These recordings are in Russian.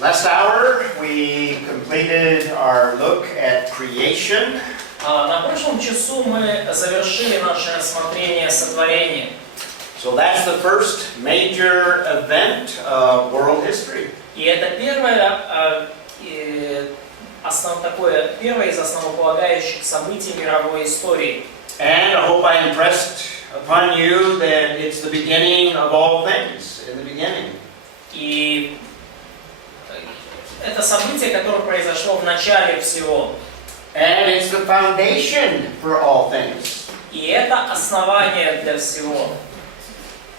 Last hour we completed our look at creation. На прошлом часу мы завершили наше рассмотрение сотворения. So that's the first major event of world history. И это первое из основополагающих событий мировой истории. And I hope I impressed upon you that it's the beginning of all things, in the beginning. И это событие, которое произошло в начале всего. And it's the foundation for all things. И это основание для всего.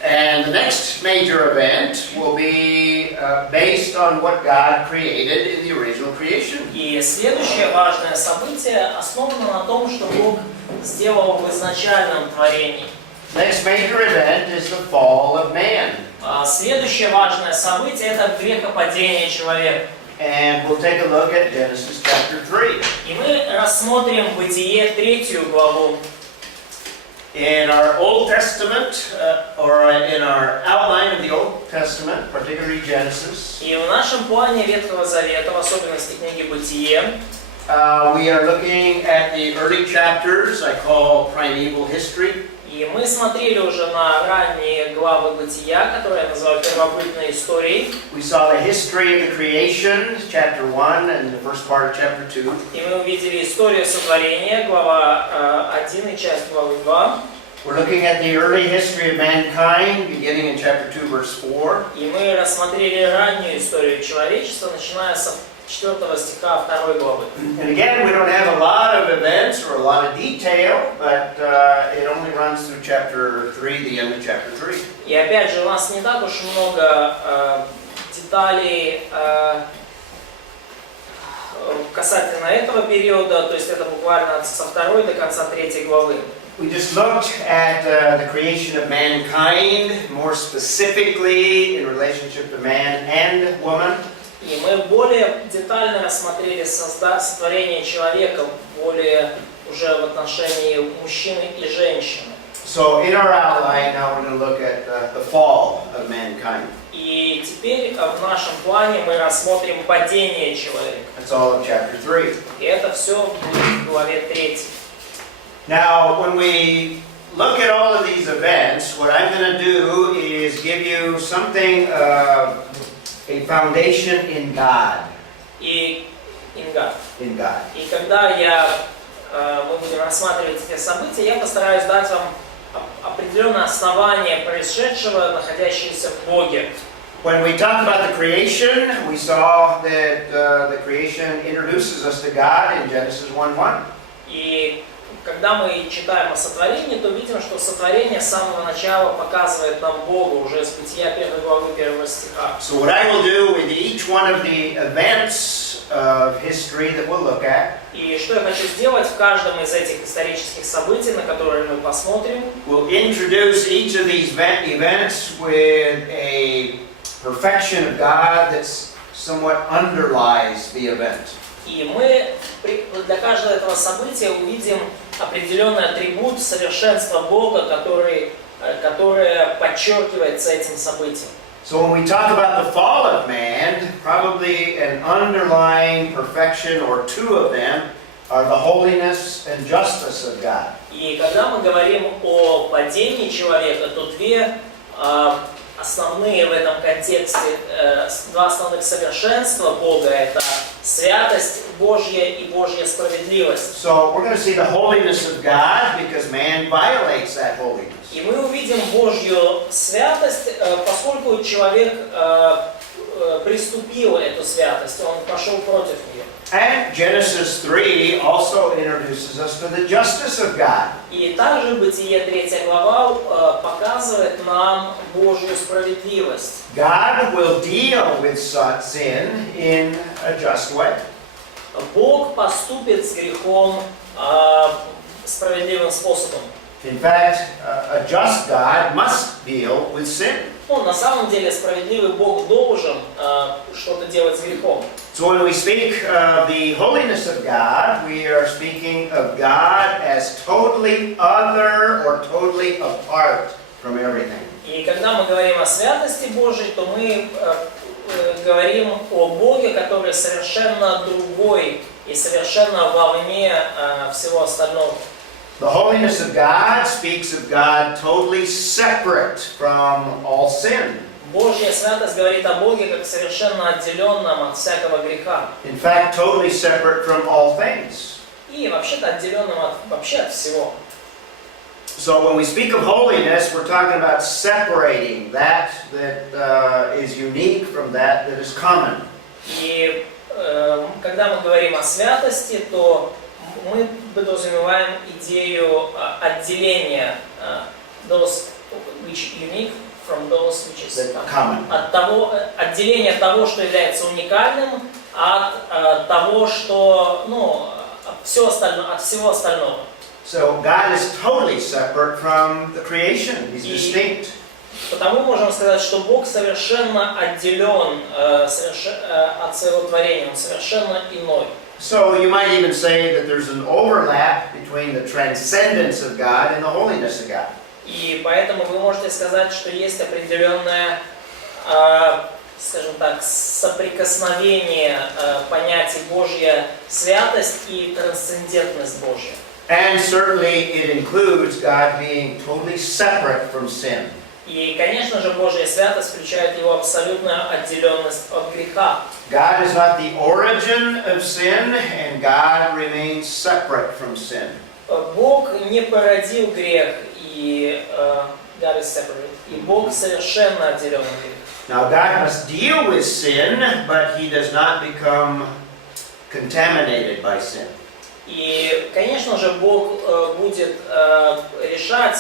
And the next major event will be based on what God created in the original creation. И следующее важное событие основано на том, что Бог сделал в изначальном творении. Next major event is the fall of man. Следующее важное событие – это грехопадение человека. And we'll take a look at Genesis chapter 3. И мы рассмотрим Бытие 3 главу. In our Old Testament, or in our outline of the Old Testament, particularly Genesis, И в нашем плане Ветхого Завета, в особенности книги Бытие, we are looking at the early chapters I call primeval history. и мы смотрели уже на ранние главы Бытия, которые я называю первобытной историей. We saw the history of the creation, chapter 1, and the first part of chapter 2. И мы увидели историю сотворения, глава 1 и часть главы 2. We're looking at the early history of mankind, beginning in chapter 2, verse 4. И мы рассмотрели раннюю историю человечества, начиная с 4 стиха 2 главы. And again, we don't have a lot of events or a lot of detail, but it only runs through chapter 3, the end of chapter 3. И опять же, у нас не так уж много деталей касательно этого периода, то есть это буквально со 2 до конца 3 главы. We just looked at the creation of mankind, more specifically in relationship to man and woman. И мы более детально рассмотрели сотворение человека, более уже в отношении мужчины и женщины. So in our outline, now we're going to look at the fall of mankind. И теперь в нашем плане мы рассмотрим падение человека. That's all of chapter 3. И это все будет в главе 3. Now, when we look at all of these events, what I'm going to do is give you something, a foundation in God. И Инга. In God. И когда мы будем рассматривать эти события, я постараюсь дать вам определенное основание происшедшего, находящееся в Боге. When we talk about the creation, we saw that the creation introduces us to God in Genesis 1:1. И когда мы читаем о сотворении, то видим, что сотворение с самого начала показывает нам Бога уже с Бытия 1 главы 1 стиха. So what I will do with each one of the events of history that we'll look at, И что я хочу сделать в каждом из этих исторических событий, на которые мы посмотрим, we'll introduce each of these events with a perfection of God that somewhat underlies the event. и мы для каждого этого события увидим определенный атрибут совершенства Бога, которое подчеркивается этим событием. So when we talk about the fall of man, probably an underlying perfection or two of them are the holiness and justice of God. И когда мы говорим о падении человека, то две основные в этом контексте, два основных совершенства Бога – это святость Божья и Божья справедливость. So we're going to see the holiness of God because man violates that holiness. И мы увидим Божью святость, поскольку человек приступил эту святость, он пошел против нее. And Genesis 3 also introduces us to the justice of God. И также Бытие 3 глава показывает нам Божью справедливость. God will deal with sin in a just way. Бог поступит с грехом справедливым способом. In fact, a just God must deal with sin. Ну, на самом деле, справедливый Бог должен что-то делать с грехом. So when we speak of the holiness of God, we are speaking of God as totally other or totally apart from everything. И когда мы говорим о святости Божьей, то мы говорим о Боге, который совершенно другой и совершенно вовне всего остального. The holiness of God speaks of God totally separate from all sin. Божья святость говорит о Боге как совершенно отделенном от всякого греха. In fact, totally separate from all things. И вообще-то отделенном вообще от всего. So when we speak of holiness, we're talking about separating that is unique from that is common. И когда мы говорим о святости, то мы подразумеваем идею отделения those which unique from those which is Common. отделения того, что является уникальным, от того, что, от всего остального. So God is totally separate from the creation. He's distinct. Потому можем сказать, что Бог совершенно отделен от своего творения, Он совершенно иной. So you might even say that there's an overlap between the transcendence of God and the holiness of God. И поэтому вы можете сказать, что есть определенное, скажем так, соприкосновение понятий Божья святость и трансцендентность Божья. And certainly it includes God being totally separate from sin. И, конечно же, Божья святость включает его абсолютную отделенность от греха. God is not the origin of sin, and God remains separate from sin. Бог не породил грех, и God is separate. И Бог совершенно отделен от греха. Now God must deal with sin, but He does not become contaminated by sin. И, конечно же, Бог будет решать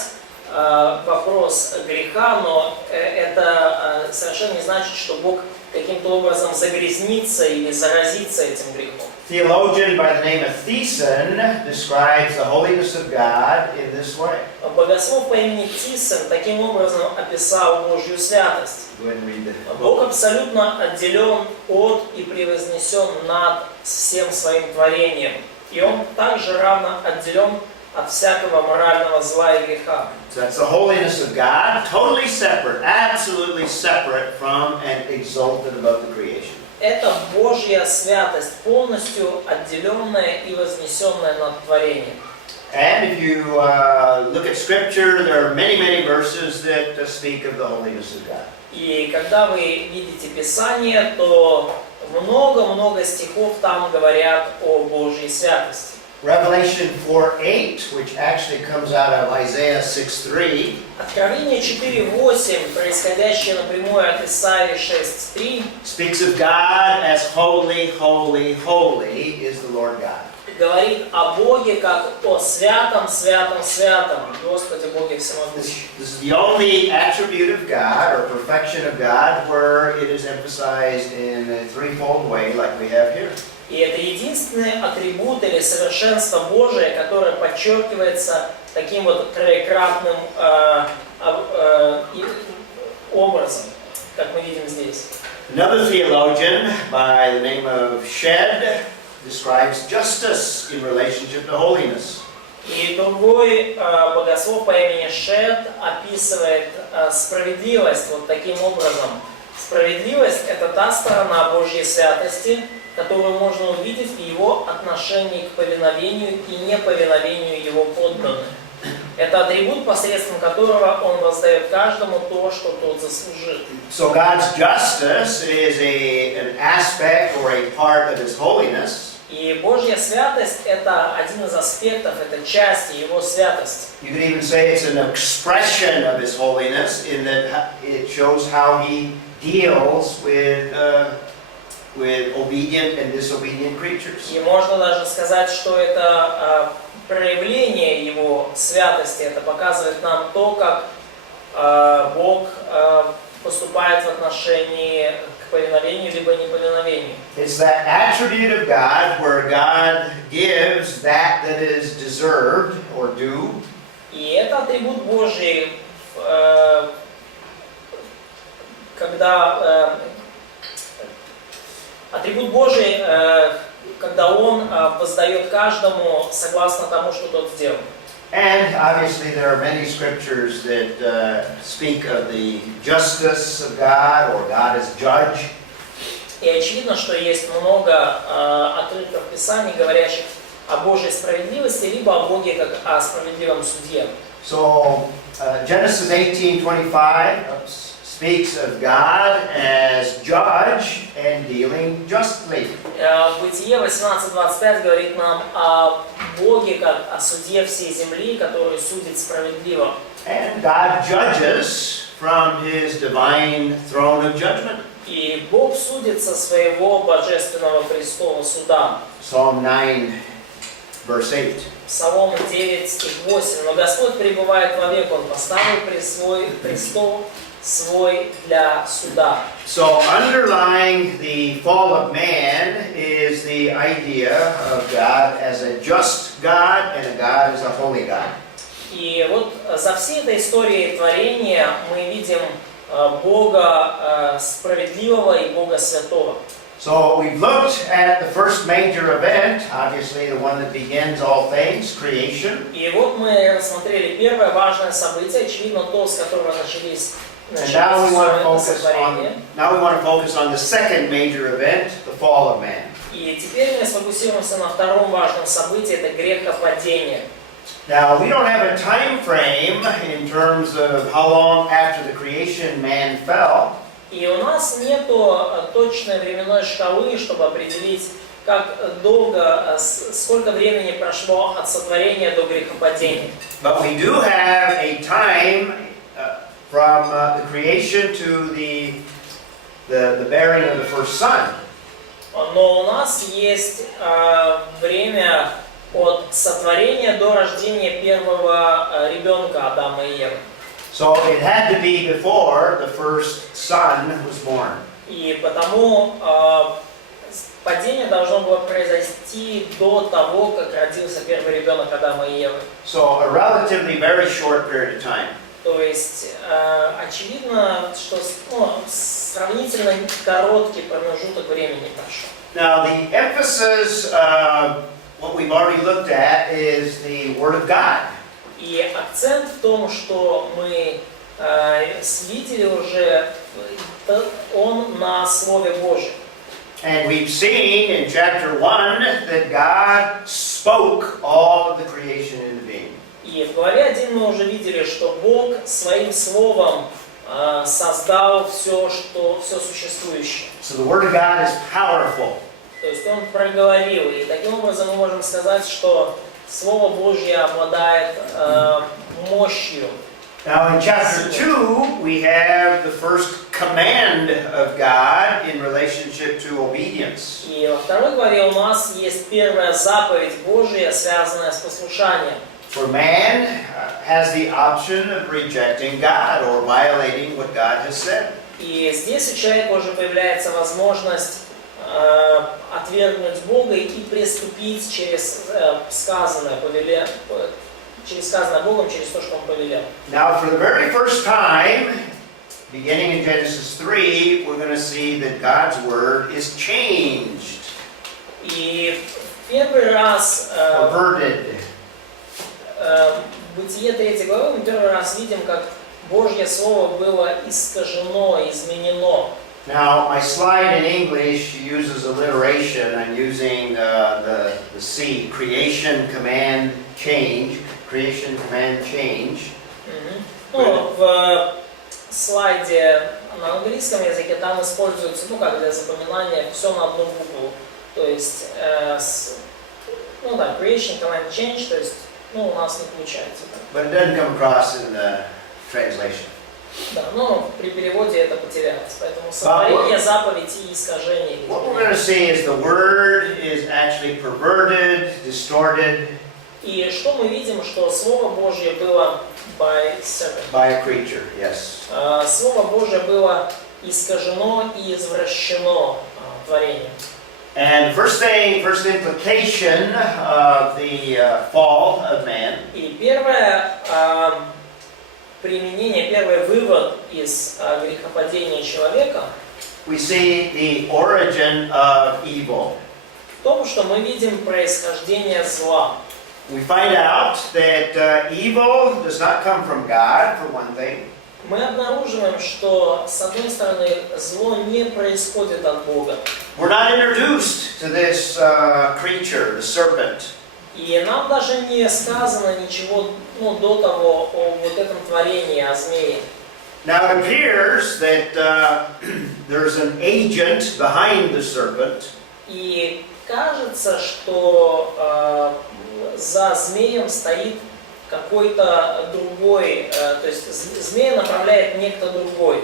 вопрос греха, но это совершенно не значит, что Бог каким-то образом загрязнится или заразится этим грехом. Theologian by the name of Thiessen describes the holiness of God in this way. Богослов по имени Тиссен таким образом описал Божью святость. Go ahead and read the Бог book. абсолютно отделен от и превознесен над всем своим творением. И Он также равно отделен от всякого морального зла и греха. So that's the holiness of God, totally separate, absolutely separate from and exalted above the creation. Это Божья святость, полностью отделенная и вознесенная над творением. And if you look at Scripture, there are many, many verses that speak of the holiness of God. И когда вы видите Писание, то много-много стихов там говорят о Божьей святости. Revelation 4:8, which actually comes out of Isaiah 6:3, Откровение 4:8, происходящее напрямую от Исаии 6:3, speaks of God as holy, holy, holy is the Lord God. говорит о Боге как о святом, святом, святом, Господе Боге всемогущем. This is the only attribute of God or perfection of God where it is emphasized in a threefold way like we have here. И это единственный атрибут или совершенство Божие, которое подчеркивается таким вот троекратным образом, как мы видим здесь. Another theologian by the name of Shedd describes justice in relationship to holiness. И другой богослов по имени Шед описывает справедливость вот таким образом. Справедливость – это та сторона Божьей святости, которую можно увидеть в его отношении к повиновению и неповиновению его подданным. Это атрибут, посредством которого он воздает каждому то, что тот заслужил. So God's justice is an aspect or a part of His holiness. И Божья святость – это один из аспектов, это часть Его святости. You could even say it's an expression of His holiness in that it shows how He deals with obedient and disobedient creatures. И можно даже сказать, что это проявление Его святости, это показывает нам то, как Бог поступает в отношении к повиновению либо неповиновению. It's that attribute of God where God gives that is deserved or due. И это атрибут Божий, когда атрибут Божий, когда Он воздает каждому согласно тому, что тот сделал. And obviously there are many scriptures that speak of the justice of God or God as judge. И очевидно, что есть много отрывков Писаний, говорящих о Божьей справедливости, либо о Боге как о справедливом судье. So, Genesis 18:25 speaks of God as judge and dealing justly. Бытие 18:25 говорит нам о Боге как о судье всей земли, который судит справедливо. And God judges from His divine throne of judgment. И Бог судит со своего божественного престола суда. Psalm 9, verse 8. Псалом 9, стих 8. «Но Господь пребывает вовек, Он поставил свой престол свой для суда». So underlying the fall of man is the idea of God as a just God and a God as a holy God. И вот за всей этой историей творения мы видим Бога справедливого и Бога святого. So we've looked at the first major event, obviously the one that begins all things, creation. И вот мы рассмотрели первое важное событие, очевидно то, с которого началось And now we want to сотворение. focus on the second major event, the fall of man. И теперь мы сфокусируемся на втором важном событии, это грехопадение. Now, we don't have a time frame in terms of how long after the creation man fell. И у нас нету точной временной шкалы, чтобы определить, как долго, сколько времени прошло от сотворения до грехопадения. But we do have a time from the creation to the bearing of the first son. Но у нас есть время от сотворения до рождения первого ребенка Адама и Евы. So it had to be before the first son was born. И потому падение должно было произойти до того, как родился первый ребенок Адама и Евы. So a relatively very short period of time. То есть очевидно, что сравнительно короткий промежуток времени прошел. Now the emphasis, what we've already looked at, is the Word of God. И акцент в том, что мы видели уже, он на Слове Божьем. And we've seen in chapter 1 that God spoke all of the creation into being. И в главе 1 мы уже видели, что Бог своим словом создал все существующее. So the Word of God is powerful. То есть Он проговорил, и таким образом мы можем сказать, что Слово Божье обладает мощью. Now in chapter 2 we have the first command of God in relationship to obedience. И во второй главе у нас есть первая заповедь Божья, связанная с послушанием. For man has the option of rejecting God or violating what God has said. И здесь у человека уже появляется возможность отвергнуть Бога и приступить через сказанное Богом, через то, что Он повелел. Now for the very first time, beginning in Genesis 3, we're going to see that God's Word is changed, И первый раз perverted. Бытие 3 главы мы первый раз видим, как Божье Слово было искажено, изменено. Now, my slide in English uses alliteration. I'm using the C, creation, command, change. Creation, command, change. Ну, в слайде на английском языке там используется, как для запоминания, все на одну букву. То есть, creation, command, change, то есть, у нас не получается. But it doesn't come across in the translation. Да, но при переводе это потерялось. Поэтому сотворение, заповедь и искажение. What we're going to see is the word is actually perverted, distorted. И что мы видим, что Слово Божье было by a creature, yes. Слово Божье было искажено и извращено творением. And first implication of the fall of man. И первое применение, первый вывод из грехопадения человека We see the origin of evil. в том, что мы видим происхождение зла. We find out that evil does not come from God, for one thing. мы обнаруживаем, что, с одной стороны, зло не происходит от Бога. We're not introduced to this creature, the serpent. И нам даже не сказано ничего до того о вот этом творении, о змее. Now it appears that there's an agent behind the serpent. И кажется, что за змеем стоит какой-то другой, то есть змея направляет некто другой.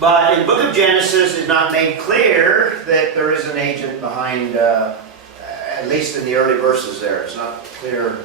But in the book of Genesis, it's not made clear that there is an agent behind, at least in the early verses there. It's not clear.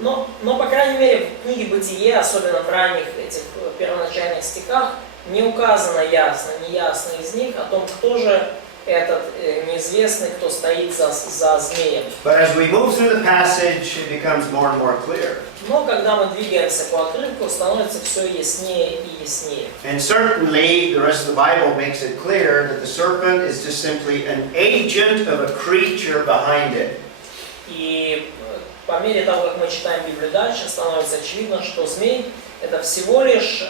Но, по крайней мере, в книге «Бытие», особенно в ранних этих первоначальных стихах, не указано ясно, неясно из них о том, кто же этот неизвестный, кто стоит за змеем. But as we move through the passage, it becomes more and more clear. Но когда мы двигаемся по отрывку, становится все яснее и яснее. And certainly, the rest of the Bible makes it clear that the serpent is just simply an agent of a creature behind it. И по мере того, как мы читаем Библию дальше, становится очевидно, что змей это всего лишь,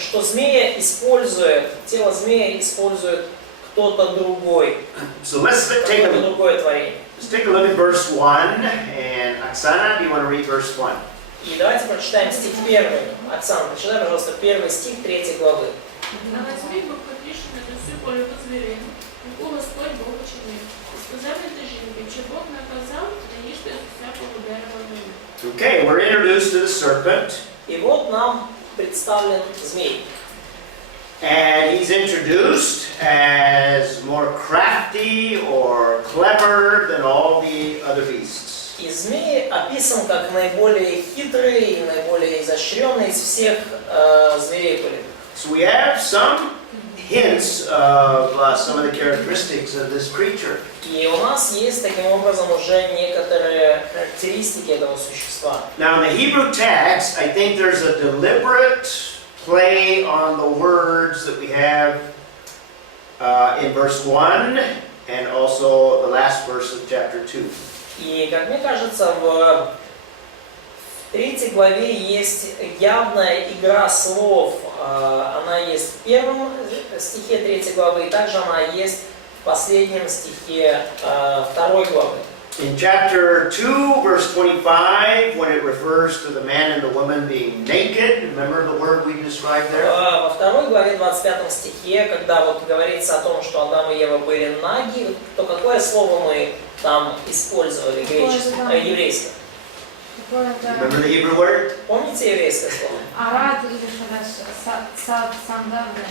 что змея использует, тело змея использует кто-то другой, So let's take какое-то a другое творение. look at verse 1. And Oksana, do you want to read verse 1? И давайте прочитаем стих 1. Оксана, прочитай, пожалуйста, 1 стих 3 главы. А на змій був повішений на всю польову звірину, яку Господь Бог учинив. І сказав він до жінки, чи Бог наказав, не їжте з усякого дерева милу. Okay, we're introduced to the serpent. И вот нам представлен змей. And he's introduced as more crafty or clever than all the other beasts. И змей описан как наиболее хитрый и наиболее изощренный из всех зверей полевых. So we have some hints of some of the characteristics of this creature. И у нас есть таким образом уже некоторые характеристики этого существа. Now in the Hebrew text, I think there's a deliberate play on the words that we have in verse 1 and also the last verse of chapter 2. И, как мне кажется, в 3 главе есть явная игра слов. Она есть в 1 стихе 3 главы, и также она есть в последнем стихе 2 главы. In chapter 2, verse 25, when it refers to the man and the woman being naked, remember the word we described there? Во 2 главе 25 стихе, когда вот говорится о том, что Адам и Ева были наги, то какое слово мы там использовали, еврейское? Remember the Hebrew word? Помните еврейское слово? Арат или что-то сандавы.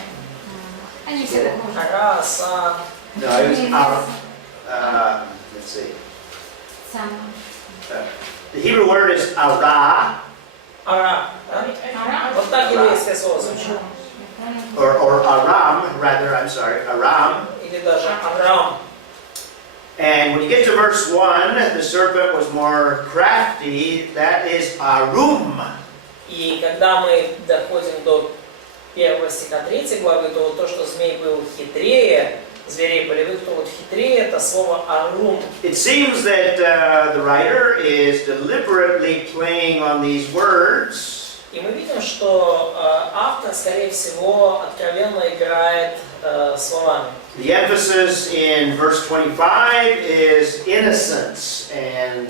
Они все похожи. Ара, са. No, it was let's see. The Hebrew word is ara, Ара. Вот так еврейское слово звучит. or aram, rather, I'm sorry, aram. Или даже Арам. And when you get to verse 1, the serpent was more crafty, that is arum. И когда мы доходим до 1 стиха 3 главы, то вот то, что змей был хитрее зверей полевых, то вот хитрее это слово арум. It seems that the writer is deliberately playing on these words. И мы видим, что автор, скорее всего, откровенно играет словами. The emphasis in verse 25 is innocence and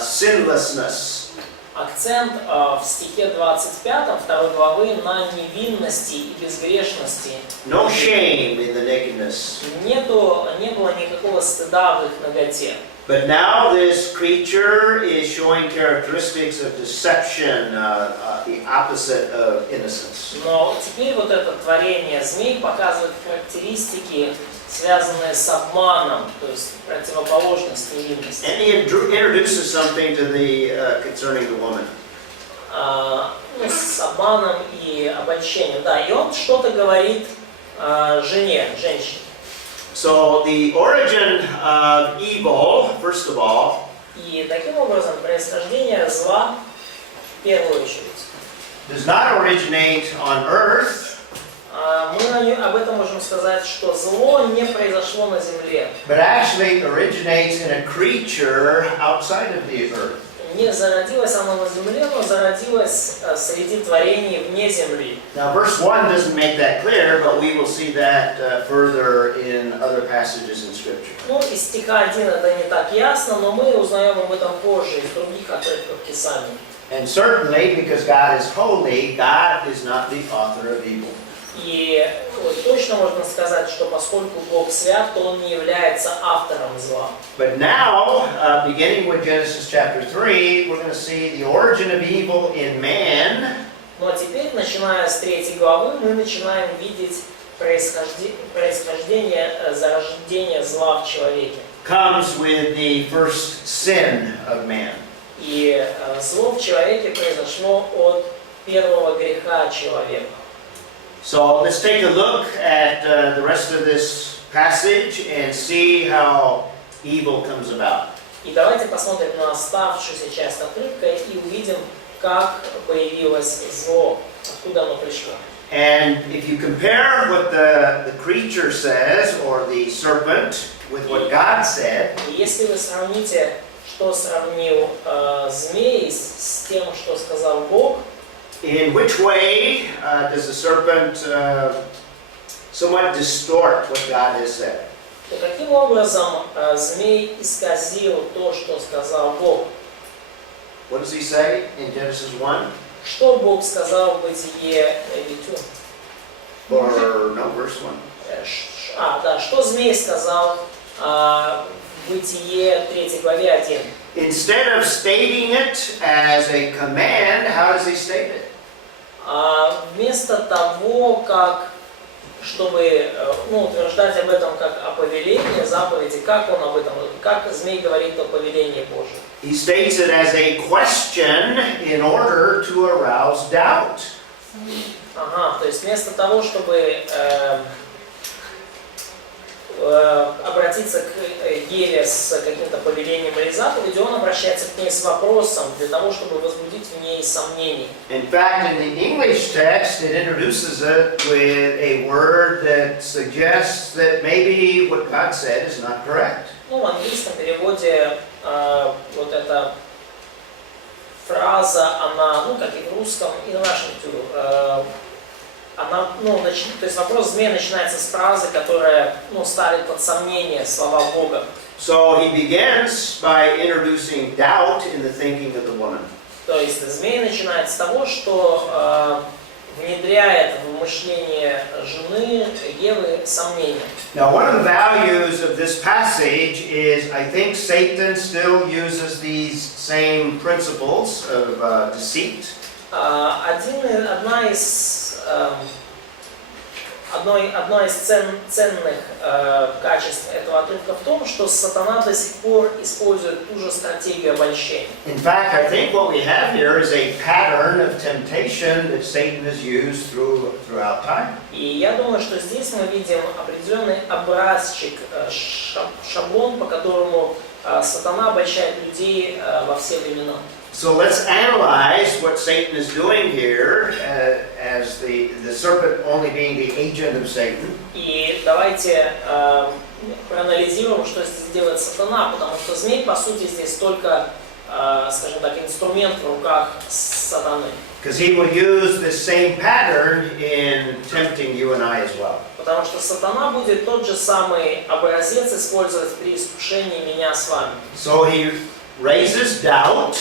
sinlessness. Акцент в стихе 25 2 главы на невинности и безгрешности. No shame in the nakedness. Не было никакого стыда в их наготе. But now this creature is showing characteristics of deception, the opposite of innocence. Но теперь вот это творение змей показывает характеристики, связанные с обманом, то есть противоположность невинности. And he introduces something to the concerning the woman. С обманом и обольщением. Да, и он что-то говорит женщине. So the origin of evil, first of all, И таким образом происхождение зла в первую очередь. does not originate on earth, Мы об этом можем сказать, что зло не произошло на земле, but actually originates in a creature outside of the earth. не зародилось оно на земле, но зародилось среди творений вне земли. Now, verse 1 doesn't make that clear, but we will see that further in other passages in Scripture. Ну, из стиха 1 это не так ясно, но мы узнаем об этом позже из других отрывков Писания. And certainly, because God is holy, God is not the author of evil. И вот точно можно сказать, что поскольку Бог свят, то Он не является автором зла. But now, beginning with Genesis chapter 3, we're going to see the origin of evil in man. Но теперь, начиная с 3 главы, мы начинаем видеть происхождение, зарождение зла в человеке. Comes with the first sin of man. И зло в человеке произошло от первого греха человека. So let's take a look at the rest of this passage and see how evil comes about. И давайте посмотрим на оставшуюся часть отрывка и увидим, как появилось зло, откуда оно пришло. And if you compare what the creature says, or the serpent, with what God said, И если вы сравните, что сравнил змей с тем, что сказал Бог, in which way does the serpent somewhat distort what God has said? то каким образом змей исказил то, что сказал Бог? What does he say in Genesis 1? Что Бог сказал в Бытие 1? Or no, verse 1. Да, что змей сказал в Бытие 3 главе 1? Instead of stating it as a command, how does he state it? Вместо того, чтобы утверждать об этом как о повелении, заповеди, как змей говорит о повелении Божьем? He states it as a question in order to arouse doubt. То есть вместо того, чтобы обратиться к Еве с каким-то повелением или заповедью, он обращается к ней с вопросом, для того, чтобы возбудить в ней сомнения. In fact, in the English text, it introduces it with a word that suggests that maybe what God said is not correct. В английском переводе вот эта фраза, она, как и в русском, in Russian too, она, то есть вопрос змея начинается с фразы, которая, ставит под сомнение слова Бога. So he begins by introducing doubt in the thinking of the woman. То есть змей начинает с того, что внедряет в мышление жены Евы сомнения. Now, one of the values of this passage is, I think Satan still uses these same principles of deceit. Одно из ценных качеств этого отрывка в том, что сатана до сих пор использует ту же стратегию обольщения. In fact, I think what we have here is a pattern of temptation that Satan has used throughout time. И я думаю, что здесь мы видим определенный образчик, шаблон, по которому сатана обольщает людей во все времена. So let's analyze what Satan is doing here as the serpent only being the agent of Satan. И давайте проанализируем, что здесь делает сатана, потому что змей, по сути, здесь только, скажем так, инструмент в руках сатаны. Because he will use this same pattern in tempting you and I as well. Потому что сатана будет тот же самый образец использовать при искушении меня с вами. So he raises doubt.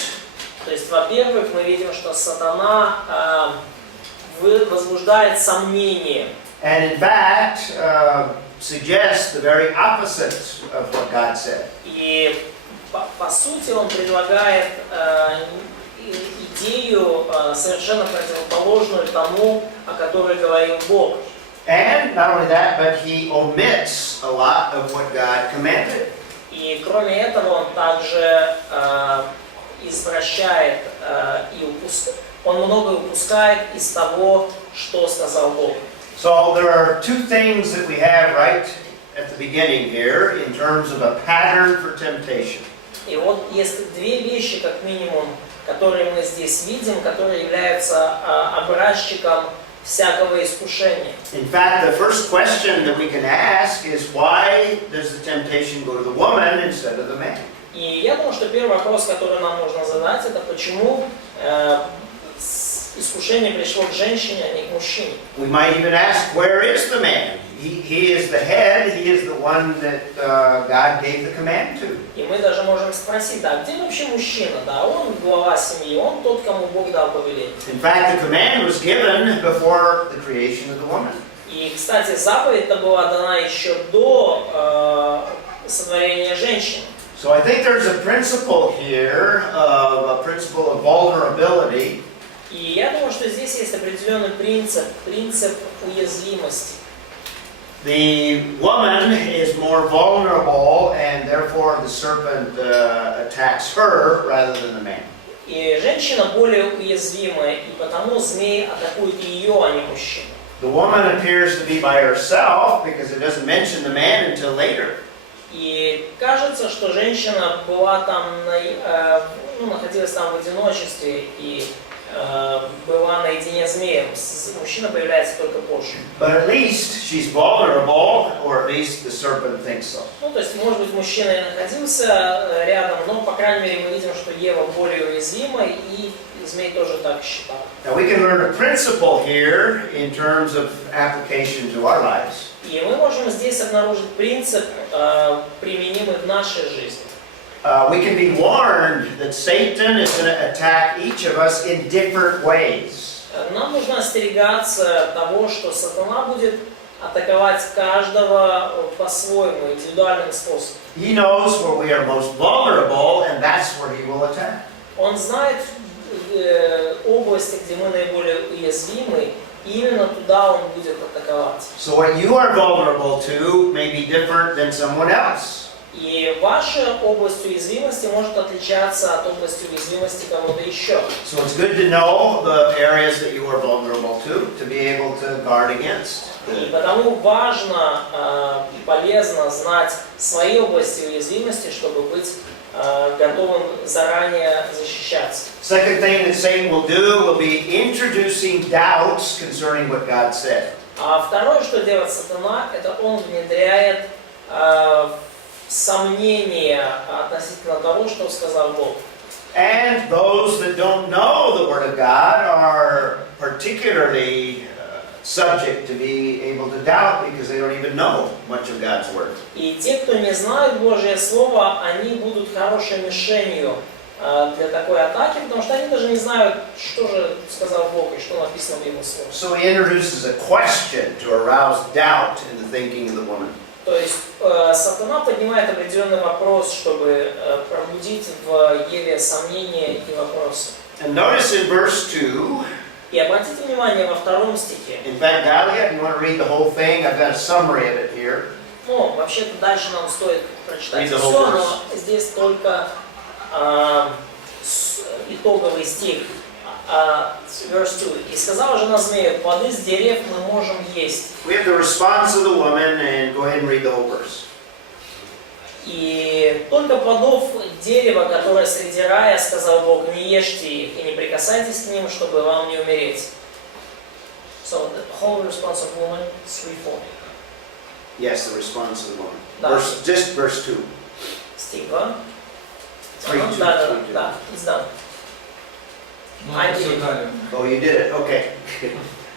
То есть, во-первых, мы видим, что сатана возбуждает сомнение. And in fact, suggests the very opposite of what God said. И по сути он предлагает идею совершенно противоположную тому, о которой говорил Бог. And not only that, but he omits a lot of what God commanded. И кроме этого он также извращает он многое упускает из того, что сказал Бог. So there are two things that we have right at the beginning here in terms of a pattern for temptation. И вот есть две вещи, как минимум, которые мы здесь видим, которые являются образчиком всякого искушения. In fact, the first question that we can ask is why does the temptation go to the woman instead of the man? И я думаю, что первый вопрос, который нам нужно задать, это почему искушение пришло к женщине, а не к мужчине. We might even ask, where is the man? He is the head, he is the one that God gave the command to. И мы даже можем спросить, да, где вообще мужчина? Да, он глава семьи, он тот, кому Бог дал повеление. In fact, the command was given before the creation of the woman. И, кстати, заповедь-то была дана еще до сотворения женщины. So I think there's a principle here, a principle of vulnerability. И я думаю, что здесь есть определенный принцип уязвимости. The woman is more vulnerable, and therefore the serpent attacks her rather than the man. И женщина более уязвимая, и потому змей атакует ее, а не мужчину. The woman appears to be by herself because it doesn't mention the man until later. И кажется, что женщина была там, находилась там в одиночестве и была наедине с змеем. Мужчина появляется только позже. But at least she's vulnerable, or at least the serpent thinks so. Ну, то есть, может быть, мужчина и находился рядом, но, по крайней мере, мы видим, что Ева более уязвима, и змей тоже так считал. Now we can learn a principle here in terms of application to our lives. И мы можем здесь обнаружить принцип, применимый в нашей жизни. We can be warned that Satan is going to attack each of us in different ways. Нам нужно остерегаться того, что сатана будет атаковать каждого по-своему, индивидуальным способом. He knows where we are most vulnerable, and that's where he will attack. Он знает области, где мы наиболее уязвимы, и именно туда он будет атаковать. So what you are vulnerable to may be different than someone else. И ваша область уязвимости может отличаться от области уязвимости кого-то еще. So it's good to know the areas that you are vulnerable to be able to guard against. И потому важно и полезно знать свои области уязвимости, чтобы быть готовым заранее защищаться. Second thing that Satan will do will be introducing doubts concerning what God said. А второе, что делает сатана, это он внедряет сомнения относительно того, что сказал Бог. And those that don't know the Word of God are particularly subject to be able to doubt because they don't even know much of God's Word. И те, кто не знают Божье Слово, они будут хорошей мишенью для такой атаки, потому что они даже не знают, что же сказал Бог и что написано в Его Слове. So he introduces a question to arouse doubt in the thinking of the woman. То есть сатана поднимает определенный вопрос, чтобы пробудить в Еве сомнения и вопросы. And notice in verse 2. И обратите внимание во втором стихе. In fact, Dahlia, if you want to read the whole thing, I've got a summary of it here. Ну, вообще-то дальше нам стоит прочитать Read the все, whole но verse. здесь только итоговый стих. Verse 2. «И сказала жена змею, плоды с дерев мы можем есть». We have the response of the woman, and go ahead and read the whole verse. «И только плодов дерева, которое среди рая, сказал Бог, не ешьте их и не прикасайтесь к ним, чтобы вам не умереть». So the whole response of woman is threefold. Yes, the response of the woman. Да. Just verse 2. Стих 2. 3:2. Да, it's done. Ну, все дали. Oh, you did it. Okay.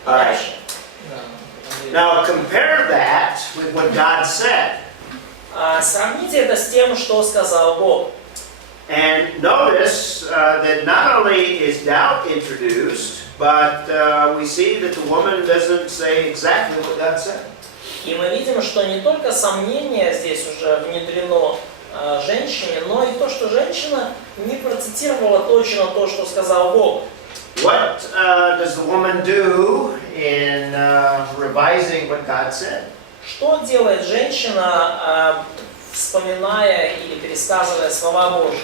All right. Дальше. Да. Now compare that with what God said. Сравните это с тем, что сказал Бог. And notice that not only is doubt introduced, but we see that the woman doesn't say exactly what God said. И мы видим, что не только сомнение здесь уже внедрено женщине, но и то, что женщина не процитировала точно то, что сказал Бог. What does the woman do in revising what God said? Что делает женщина, вспоминая или пересказывая слова Божьи?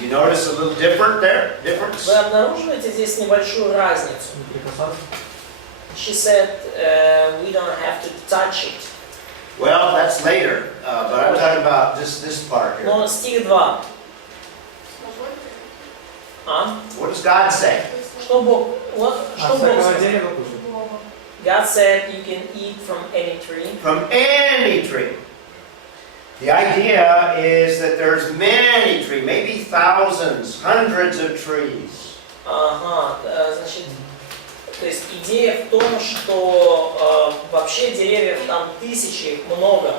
You notice a little difference? Вы обнаруживаете здесь небольшую разницу? Не прикасаться. She said, we don't have to touch it. Well, that's later, but I'm talking about just this part here. Но стих 2. What does God say? Что Бог Всякого сказал? дерева кушать. God said you can eat from any tree. From any tree. The idea is that there's many trees, maybe thousands, hundreds of trees. Ага, значит, то есть идея в том, что вообще деревьев там тысячи, их много.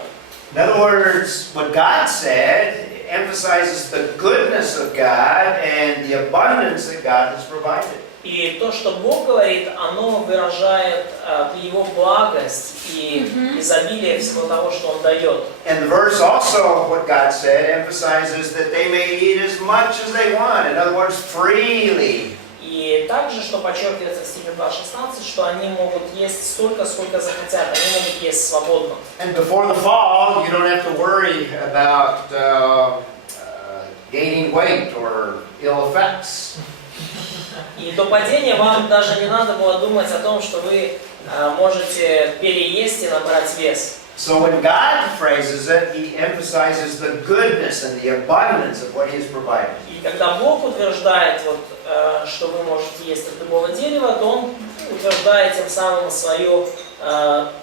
In other words, what God said emphasizes the goodness of God and the abundance that God has provided. И то, что Бог говорит, оно выражает Его благость и изобилие всего того, что Он дает. And the verse also, what God said, emphasizes that they may eat as much as they want. In other words, freely. И также, что подчеркивается в стихе 2:16, что они могут есть столько, сколько захотят, они могут есть свободно. And before the fall, you don't have to worry about gaining weight or ill effects. И до падения вам даже не надо было думать о том, что вы можете переесть и набрать вес. So when God phrases it, He emphasizes the goodness and the abundance of what He has provided. И когда Бог утверждает, что вы можете есть от любого дерева, то Он утверждает тем самым свою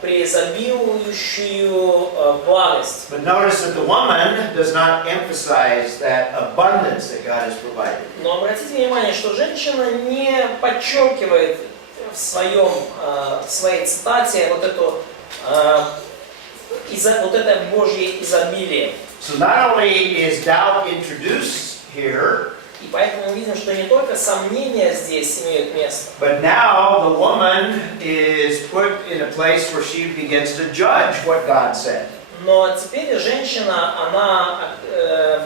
преизобилующую благость. But notice that the woman does not emphasize that abundance that God has provided. Но обратите внимание, что женщина не подчеркивает в своей цитате вот это Божье изобилие. So not only is doubt introduced here, И поэтому мы видим, что не только сомнения здесь имеют место, but now the woman is put in a place where she begins to judge what God said. но теперь женщина, она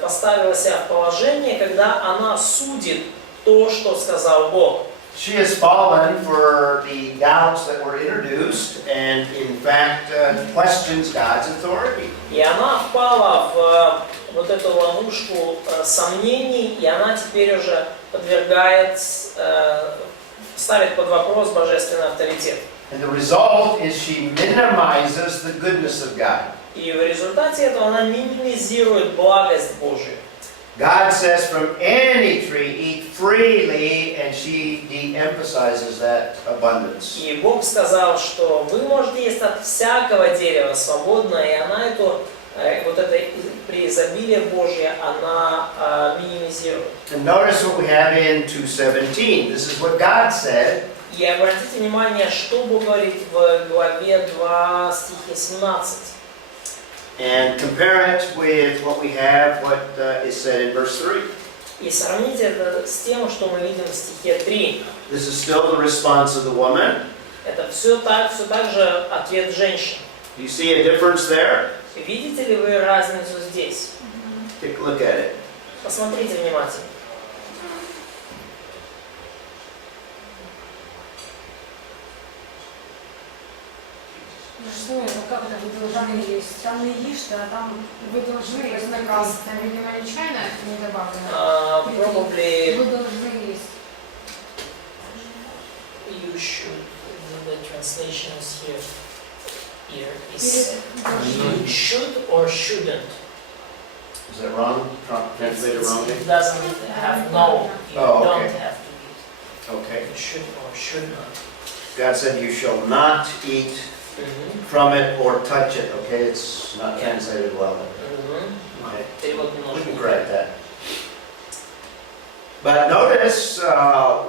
поставила себя в положение, когда она судит то, что сказал Бог. She has fallen for the doubts that were introduced and in fact questions God's authority. И она впала в вот эту ловушку сомнений, и она теперь уже ставит под вопрос божественный авторитет. And the result is she minimizes the goodness of God. И в результате этого она минимизирует благость Божию. God says from any tree eat freely, and she de-emphasizes that abundance. И Бог сказал, что вы можете есть от всякого дерева свободно, и она вот это преизобилие Божье, она минимизирует. And notice what we have in 2:17. This is what God said. И обратите внимание, что Бог говорит в главе 2, стихе 17. And compare it with what we have, what is said in verse 3. И сравните это с тем, что мы видим в стихе 3. This is still the response of the woman. Это все так же ответ женщины. Do you see a difference there? Видите ли вы разницу здесь? Take a look at it. Посмотрите внимательно. Что это? Как это вы должны есть? Там не ешь, а там вы должны есть. Там, видимо, нечаянно не добавлено. Probably Вы должны есть. you should, the translation is here is you should or shouldn't. Is that wrong? Translated wrongly? It doesn't have no, you Oh, okay. don't have to eat. Okay. You should or should not. God said you shall not eat from it or touch it. Okay, it's not translated well. Okay. Перевод We немножко. can correct that. But notice,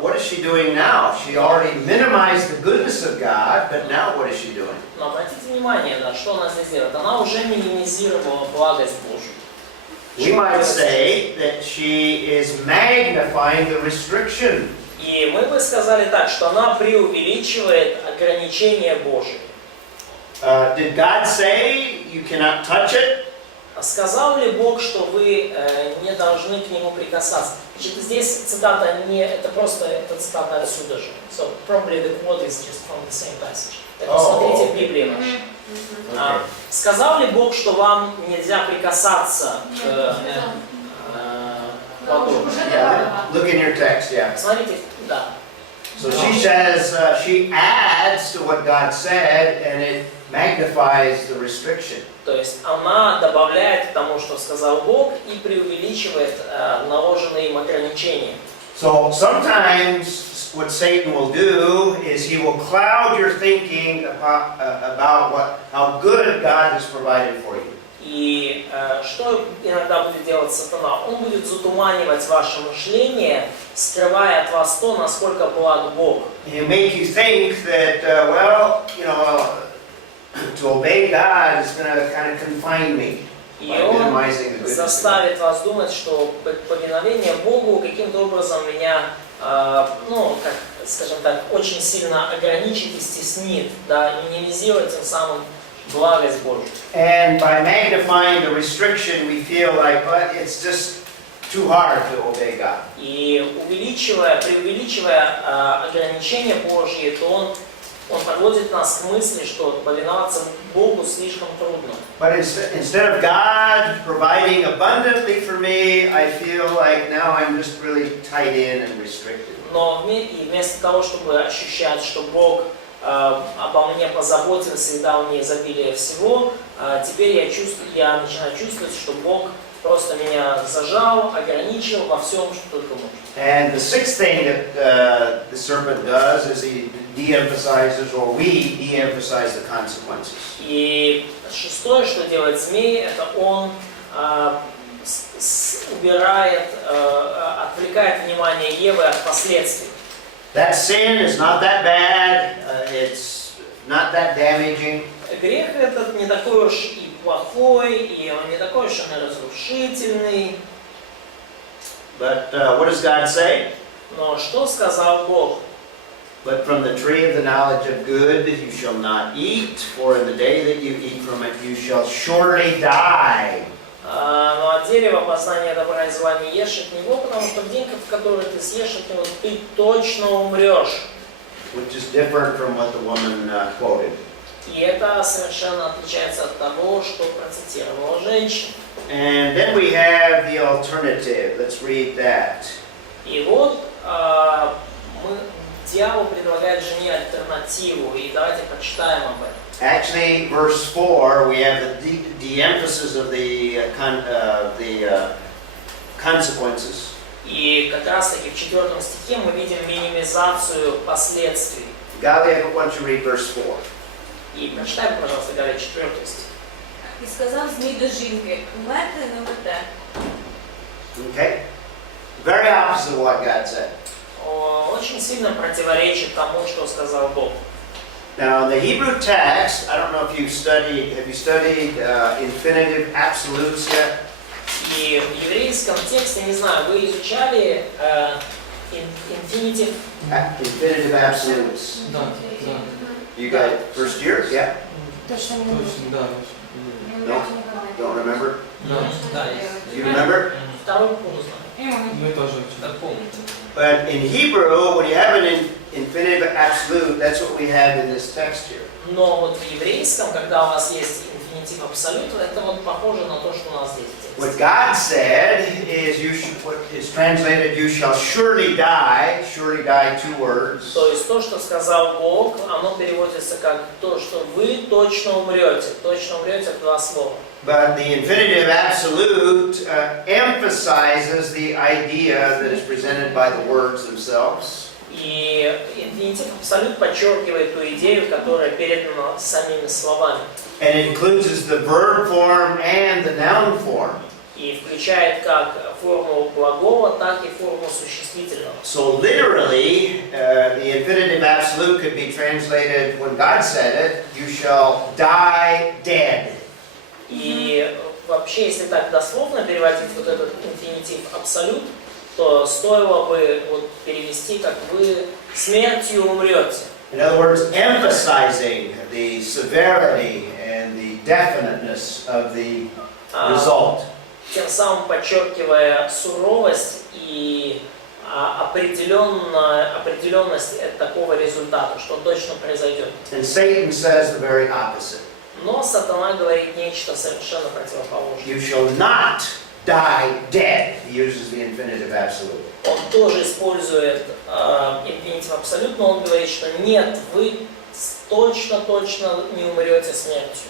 what is she doing now? She already minimized the goodness of God, but now what is she doing? Но обратите внимание, да, что она здесь делает. Она уже минимизировала благость Божию. We might say that she is magnifying the restriction. И мы бы сказали так, что она преувеличивает ограничения Божьи. Did God say you cannot touch it? Сказал ли Бог, что вы не должны к нему прикасаться? Значит, здесь цитата не, это просто это цитата отсюда же. So probably the quote is just from the same passage. Так посмотрите в Библии вашей. Сказал ли Бог, что вам нельзя прикасаться к плоду? Look in your text, yeah. Смотрите, да. So she says, she adds to what God said, and it magnifies the restriction. То есть она добавляет к тому, что сказал Бог, и преувеличивает наложенные им ограничения. So sometimes what Satan will do is he will cloud your thinking about how good God has provided for you. И что иногда будет делать сатана? Он будет затуманивать ваше мышление, скрывая от вас то, насколько благ Бог. He'll make you think that, to obey God is going to kind of confine me И by он minimizing the goodness of God. заставит вас думать, что повиновение Богу каким-то образом меня, как, скажем так, очень сильно ограничит и стеснит, да, минимизировать тем самым благость Божью. And by magnifying the restriction, we feel like, but it's just too hard to obey God. И преувеличивая ограничения Божьи, то он подводит нас к мысли, что повиноваться Богу слишком трудно. But instead of God providing abundantly for me, I feel like now I'm just really tied in and restricted. Но вместо того, чтобы ощущать, что Бог обо мне позаботился и дал мне изобилие всего, теперь я начинаю чувствовать, что Бог просто меня зажал, ограничил во всем, что только может. And the sixth thing that the serpent does is he de-emphasizes, or we de-emphasize the consequences. И шестое, что делает змей, это он отвлекает внимание Евы от последствий. That sin is not that bad, it's not that damaging. Грех этот не такой уж и плохой, и он не такой уж и разрушительный. But what does God say? Но что сказал Бог? But from the tree of the knowledge of good you shall not eat, for in the day that you eat from it you shall surely die. Но от дерева познания добра и зла не ешь от него, потому что в день, в который ты съешь от него, ты точно умрешь. Which is different from what the woman quoted. И это совершенно отличается от того, что процитировала женщина. And then we have the alternative. Let's read that. И вот дьявол предлагает жене альтернативу, и давайте почитаем об этом. Actually, verse 4, we have the emphasis of the consequences. И как раз таки в 4 стихе мы видим минимизацию последствий. Gali, I want you to read verse 4. И прочитаем, пожалуйста, Галя, 4 стих. І сказав змій до жінки, умерти не вмрете. Okay? Very opposite of what God said. Очень сильно противоречит тому, что сказал Бог. Now, in the Hebrew text, I don't know if have you studied infinitive absolutes yet? И в еврейском тексте, не знаю, вы изучали infinitive? Infinitive absolutes. Да. You got it first year? Yeah? Точно не Точно, да. No? Don't remember? Да, You remember? Второй курс. мы тоже Так помните. But in Hebrew, when you have an infinitive absolute, that's what we have in this text here. Но вот в еврейском, когда у вас есть инфинитив абсолют, это вот похоже на то, что у нас здесь в тексте. What God said is, what is translated, you shall surely die, 2 words. То есть то, что сказал Бог, оно переводится как то, что вы точно умрете. Точно умрете — 2 слова. But the infinitive absolute emphasizes the idea that is presented by the words themselves. И инфинитив абсолют подчеркивает ту идею, которая передана самими словами. And it includes the verb form and the noun form. И включает как форму глагола, так и форму существительного. So literally, the infinitive absolute could be translated, when God said it, you shall die dead. И вообще, если так дословно переводить вот этот инфинитив абсолют, то стоило бы вот перевести, как вы смертью умрете. In other words, emphasizing the severity and the definiteness of the result. Тем самым подчеркивая суровость и определенность такого результата, что точно произойдет. And Satan says the very opposite. Но сатана говорит нечто совершенно противоположное. You shall not die dead. He uses the infinitive absolute. Он тоже использует инфинитив абсолют, но он говорит, что нет, вы точно не умрете смертью.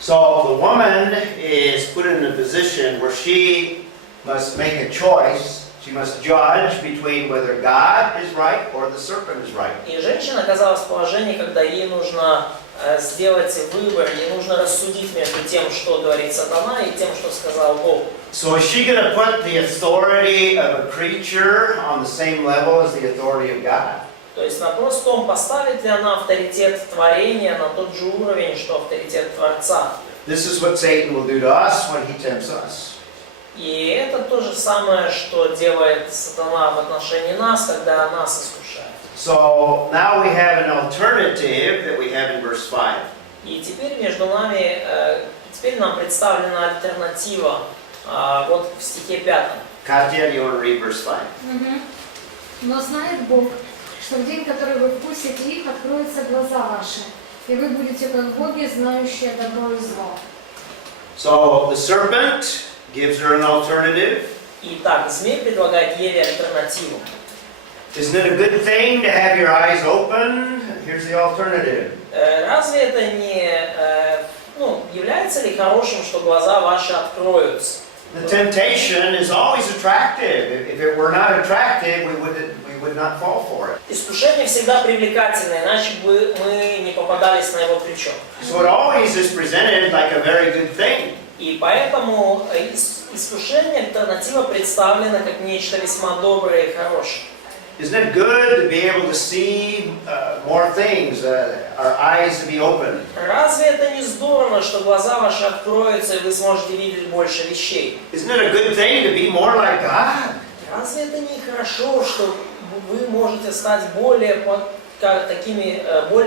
So the woman is put in a position where she must make a choice She must judge between whether God is right or the serpent is right. И женщина оказалась в положении, когда ей нужно сделать выбор, ей нужно рассудить между тем, что говорит сатана, и тем, что сказал Бог. So is she going to put the authority of a creature on the same level as the authority of God? То есть вопрос в том, поставит ли она авторитет творения на тот же уровень, что авторитет Творца. This is what Satan will do to us when he tempts us. И это то же самое, что делает сатана в отношении нас, когда нас искушает. So now we have an alternative that we have in verse 5. И теперь между нами, теперь нам представлена альтернатива, вот в стихе 5. Katya, you want to read verse 5? Но знает Бог, что в день, который вы вкусите их, откроются глаза ваши, и вы будете как боги, знающие добро и зло. So the serpent gives her an alternative. Итак, змей предлагает Еве альтернативу. Isn't it a good thing to have your eyes open? Here's the alternative. Разве это не, является ли хорошим, что глаза ваши откроются? The temptation is always attractive. If it were not attractive, we would not fall for it. Искушение всегда привлекательно, иначе бы мы не попадались на его крючок. So it always is presented like a very good thing. И поэтому искушение, альтернатива представлена как нечто весьма доброе и хорошее. Isn't it good to be able to see more things, our eyes to be open? Разве это не здорово, что глаза ваши откроются, и вы сможете видеть больше вещей? Isn't it a good thing to be more like God? Разве это не хорошо, что вы можете стать более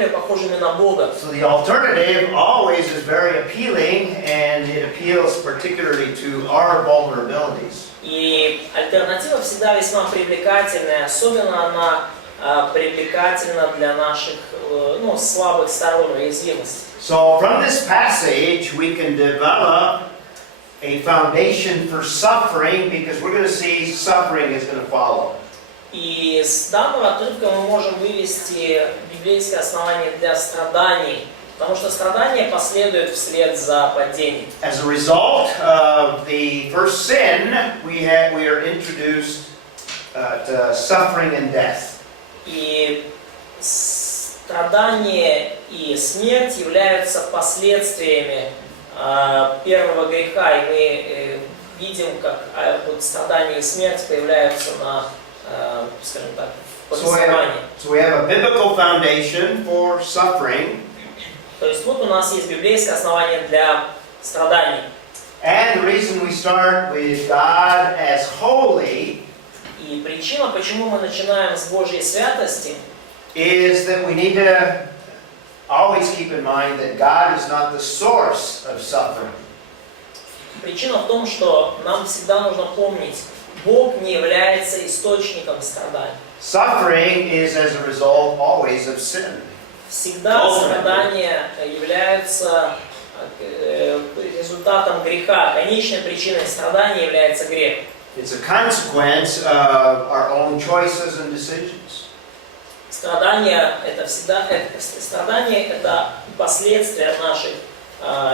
похожими на Бога? So the alternative always is very appealing, and it appeals particularly to our vulnerabilities. И альтернатива всегда весьма привлекательная, особенно она привлекательна для наших слабых сторон, уязвимостей. So from this passage we can develop a foundation for suffering, because we're going to see suffering is going to follow. И с данного отрывка мы можем вывести библейское основание для страданий, потому что страдания последуют вслед за падением. As a result of the first sin, we are introduced to suffering and death. И страдания и смерть являются последствиями первого греха, и мы видим, как страдания и смерть появляются на, скажем так, в повествовании. So we have a biblical foundation for suffering. То есть вот у нас есть библейское основание для страданий. And the reason we start with God as holy И причина, почему мы начинаем с Божьей святости, is that we need to always keep in mind that God is not the source of suffering. причина в том, что нам всегда нужно помнить, Бог не является источником страданий. Suffering is as a result always of sin. Всегда страдания являются результатом греха. Конечной причиной страдания является грех. It's a consequence of our own choices and decisions. Страдания это последствия наших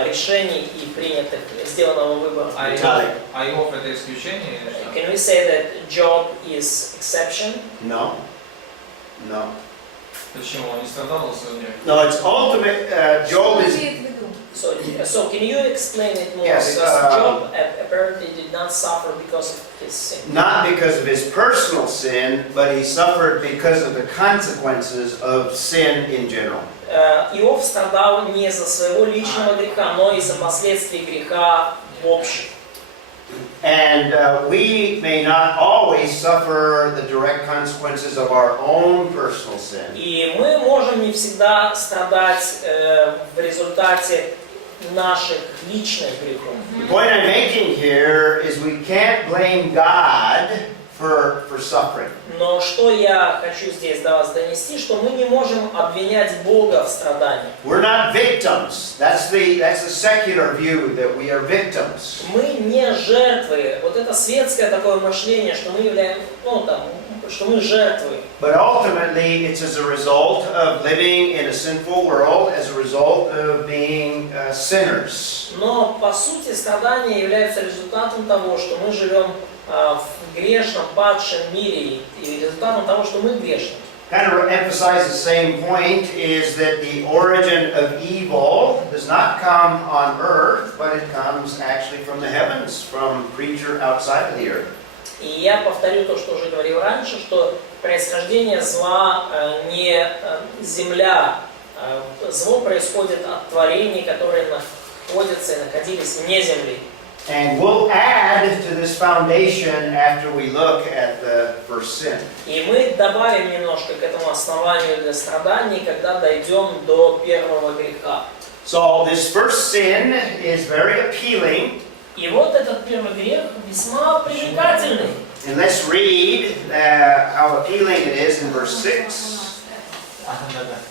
решений и принятых, сделанного выбора. А Иов это исключение? Can we say that Job is exception? No. No. Почему? Он не страдал в свое время? No, it's ultimate. Job is. So can you explain it more? Yes, Because Job apparently did not suffer because of his sin. Not because of his personal sin, but he suffered because of the consequences of sin in general. Иов страдал не из-за своего личного греха, но из-за последствий греха в общем. And we may not always suffer the direct consequences of our own personal sin. И мы можем не всегда страдать в результате наших личных грехов. The point I'm making here is we can't blame God for suffering. Но что я хочу здесь до вас донести, что мы не можем обвинять Бога в страдании. We're not victims. That's the secular view, that we are victims. Мы не жертвы. Вот это светское такое мышление, что мы являемся, что мы жертвы. But ultimately, it's as a result of living in a sinful world, as a result of being sinners. Но по сути страдания являются результатом того, что мы живем в грешном, падшем мире и результатом того, что мы грешны. Kind of emphasize the same point is that the origin of evil does not come on earth, but it comes actually from the heavens, from a creature outside of the earth. И я повторю то, что уже говорил раньше, что происхождение зла не земля, зло происходит от творений, которые находятся и находились вне земли. And we'll add to this foundation after we look at the first sin. И мы добавим немножко к этому основанию для страданий, когда дойдем до первого греха. So this first sin is very appealing. И вот этот первый грех весьма привлекательный. And let's read how appealing it is in verse 6.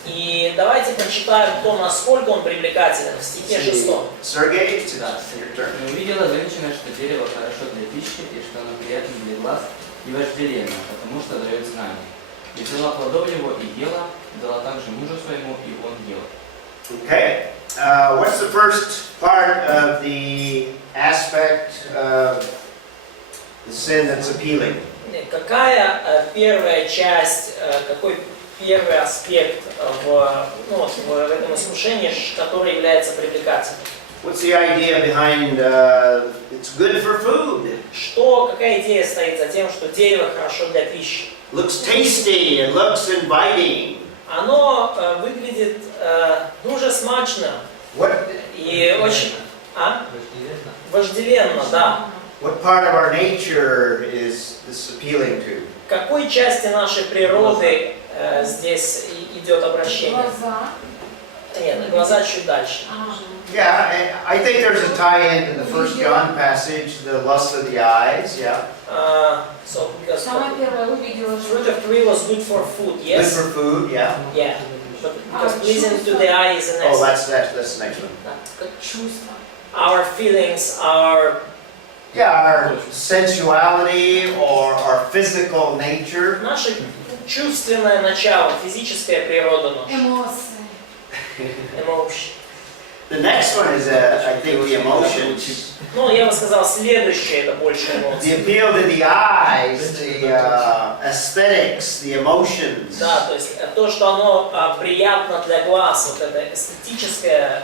И давайте прочитаем то, насколько он привлекателен в стихе 6. Sergey, it's Да. your turn. И увидела женщина, что дерево хорошо для пищи, и что оно приятно для глаз и вожделенно, потому что дает знание. И взяла плодов его и ела, дала также мужу своему, и он ел. Okay. What's the first part of the aspect of the sin that's appealing? Какая первая часть, какой первый аспект в этом искушении, который является привлекательным? What's the idea behind it's good for food? Какая идея стоит за тем, что дерево хорошо для пищи? Looks tasty and looks inviting. Оно выглядит дуже смачно What, и очень вожделенно, да. what part of our nature is this appealing to? К какой части нашей природы здесь идет обращение? Глаза. Нет, глаза чуть дальше. Yeah, I think there's a tie-in to the First John passage, the lust of the eyes. Yeah, So, because Самое первое увидела fruit же. of tree was good for food, good yes? for food. Yeah. Yeah. But because pleasing to the eye is the next. Oh, that's the next one. Чувство. Our feelings, our Yeah, our sensuality or our physical nature. наше чувственное начало, физическая природа наша. Эмоции. Emotion. The next one is, I think, the emotions. Ну, я бы сказал, следующее это больше The эмоций. appeal to the eyes, the aesthetics, the emotions. Да, то есть то, что оно приятно для глаз, вот это эстетическое,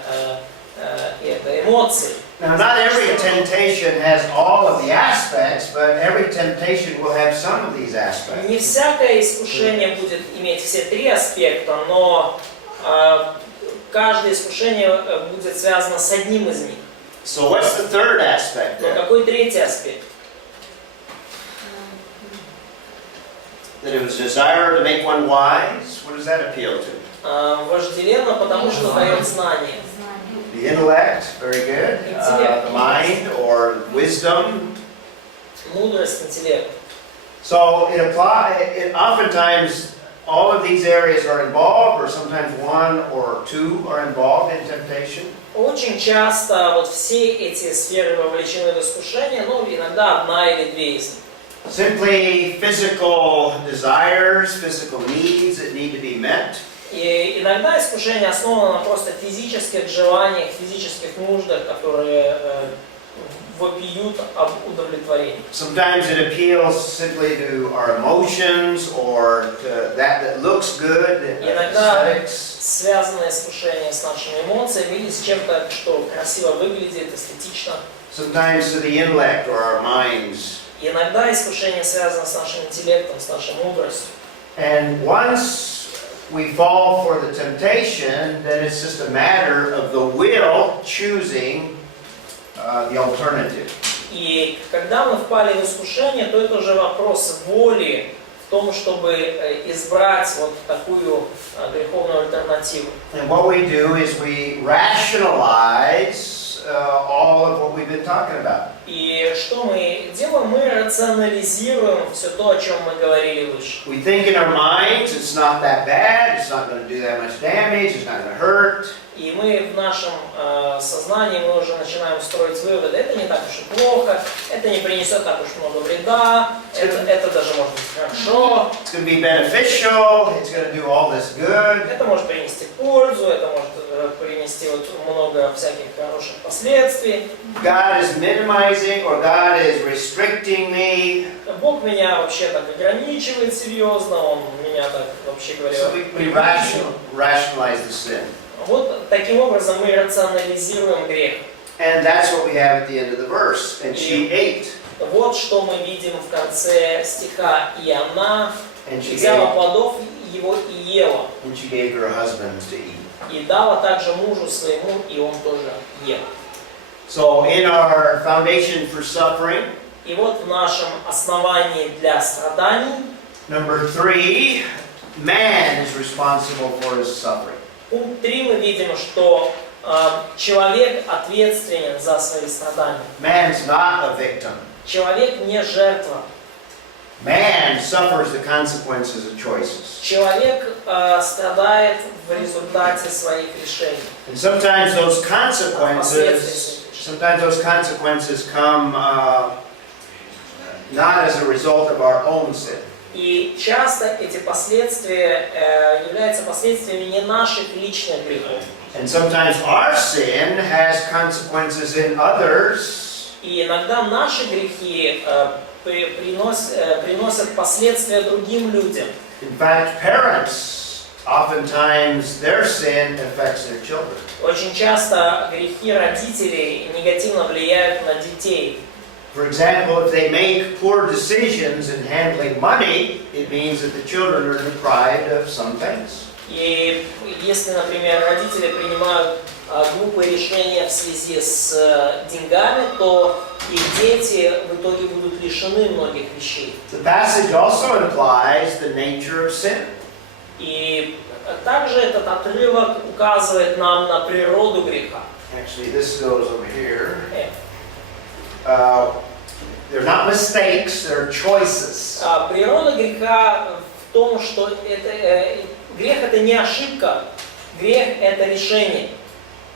это эмоции. Now, not every temptation has all of the aspects, but every temptation will have some of these aspects. Не всякое искушение будет иметь все три аспекта, но каждое искушение будет связано с одним из них. So what's the third aspect Но there? какой третий аспект? That it was desire to make one wise? What does that appeal to? Вожделенно, потому что дает знание. Знание. The intellect, very good. The mind or wisdom. Мудрость, интеллект. So it oftentimes all of these areas are involved, or sometimes one or two are involved in temptation. Очень часто вот все эти сферы вовлечены в искушение, но иногда одна или две из них. Simply physical desires, physical needs that need to be met. И иногда искушение основано на просто физических желаниях, физических нуждах, которые вопиют об удовлетворении. Sometimes it appeals simply to our emotions or to that looks good, Иногда aesthetics. связано искушение с нашими эмоциями или с чем-то, что красиво выглядит, эстетично. Sometimes to the intellect or our minds. И иногда искушение связано с нашим интеллектом, с нашей мудростью. And once we fall for the temptation, then it's just a matter of the will choosing the alternative. И когда мы впали в искушение, то это уже вопрос воли в том, чтобы избрать вот такую греховную альтернативу. And what we do is we rationalize all of what we've been talking about. И что мы делаем? Мы рационализируем все то, о чем мы говорили выше. We think in our minds it's not that bad, it's not going to do that much damage, it's not going to hurt. И мы в нашем сознании мы уже начинаем строить выводы. Это не так уж и плохо, это не принесет так уж много вреда, это даже может быть хорошо. It's going to be beneficial, it's going to do all this good. Это может принести пользу, это может принести принести вот много всяких хороших последствий. God is minimizing or God is restricting me. Бог меня вообще так ограничивает серьезно, Он меня так, вообще говоря, So we rationalize the sin. Вот таким образом мы рационализируем грех. And that's what we have at the end of the verse. And she ate. Вот что мы видим в конце стиха. И она And she взяла gave, плодов его и ела. and she gave her husband to eat. И дала также мужу своему, и он тоже ел. So in our foundation for suffering, И вот в нашем основании для страданий, number 3, man is responsible for his suffering. пункт 3 мы видим, что человек ответственен за свои страдания. Man's not a victim. Человек не жертва. Man suffers the consequences of choices. Человек страдает в результате своих решений. And sometimes those consequences come not as a result of our own sin. И часто эти последствия являются последствиями не наших личных грехов. And sometimes our sin has consequences in others. И иногда наши грехи приносят последствия другим людям. In fact, parents, oftentimes their sin affects their children. Очень часто грехи родителей негативно влияют на детей. For example, if they make poor decisions in handling money, it means that the children are deprived of some things. И если, например, родители принимают глупые решения в связи с деньгами, то их дети в итоге будут лишены многих вещей. The passage also implies the nature of sin. И также этот отрывок указывает нам на природу греха. Actually, this goes over here. They're not mistakes, they're choices. Природа греха в том, что грех это не ошибка, грех это решение.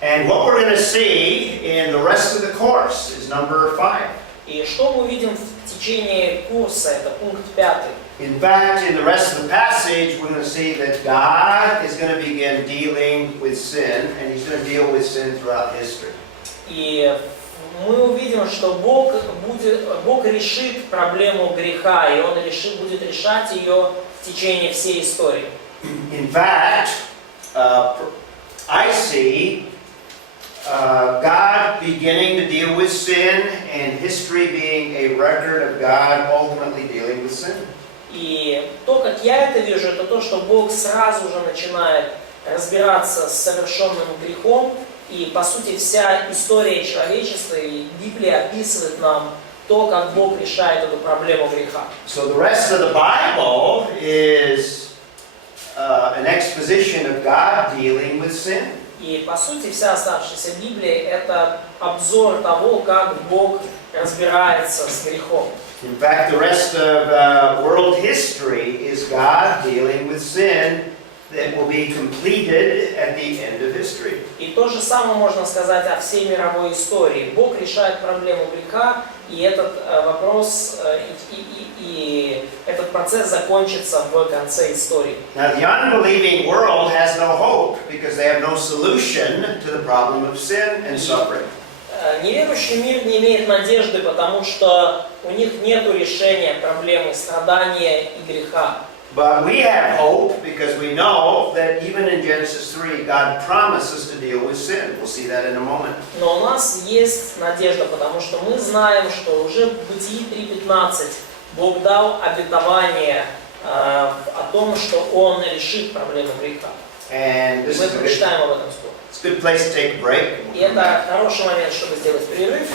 And what we're going to see in the rest of the course is number 5. И что мы увидим в течение курса, это пункт 5. In fact, in the rest of the passage, we're going to see that God is going to begin dealing with sin, and He's going to deal with sin throughout history. И мы увидим, что Бог решит проблему греха, и Он будет решать ее в течение всей истории. In fact, I see God beginning to deal with sin, and history being a record of God ultimately dealing with sin. И то, как я это вижу, это то, что Бог сразу же начинает разбираться с совершенным грехом, и по сути вся история человечества и Библия описывает нам то, как Бог решает эту проблему греха. So the rest of the Bible is an exposition of God dealing with sin. И по сути вся оставшаяся Библия это обзор того, как Бог разбирается с грехом. In fact, the rest of world history is God dealing with sin that will be completed at the end of history. И то же самое можно сказать о всей мировой истории. Бог решает проблему греха, и этот вопрос, и этот процесс закончится в конце истории. Now, the unbelieving world has no hope because they have no solution to the problem of sin and suffering. Неверующий мир не имеет надежды, потому что у них нет решения проблемы страдания и греха. But we have hope because we know that even in Genesis 3, God promises to deal with sin. We'll see that in a moment. Но у нас есть надежда, потому что мы знаем, что уже в Бытии 3:15 Бог дал обетование о том, что Он решит проблему греха. And И this мы is a прочитаем об этом скоро. good place to take a break. И это хороший момент, чтобы сделать перерыв.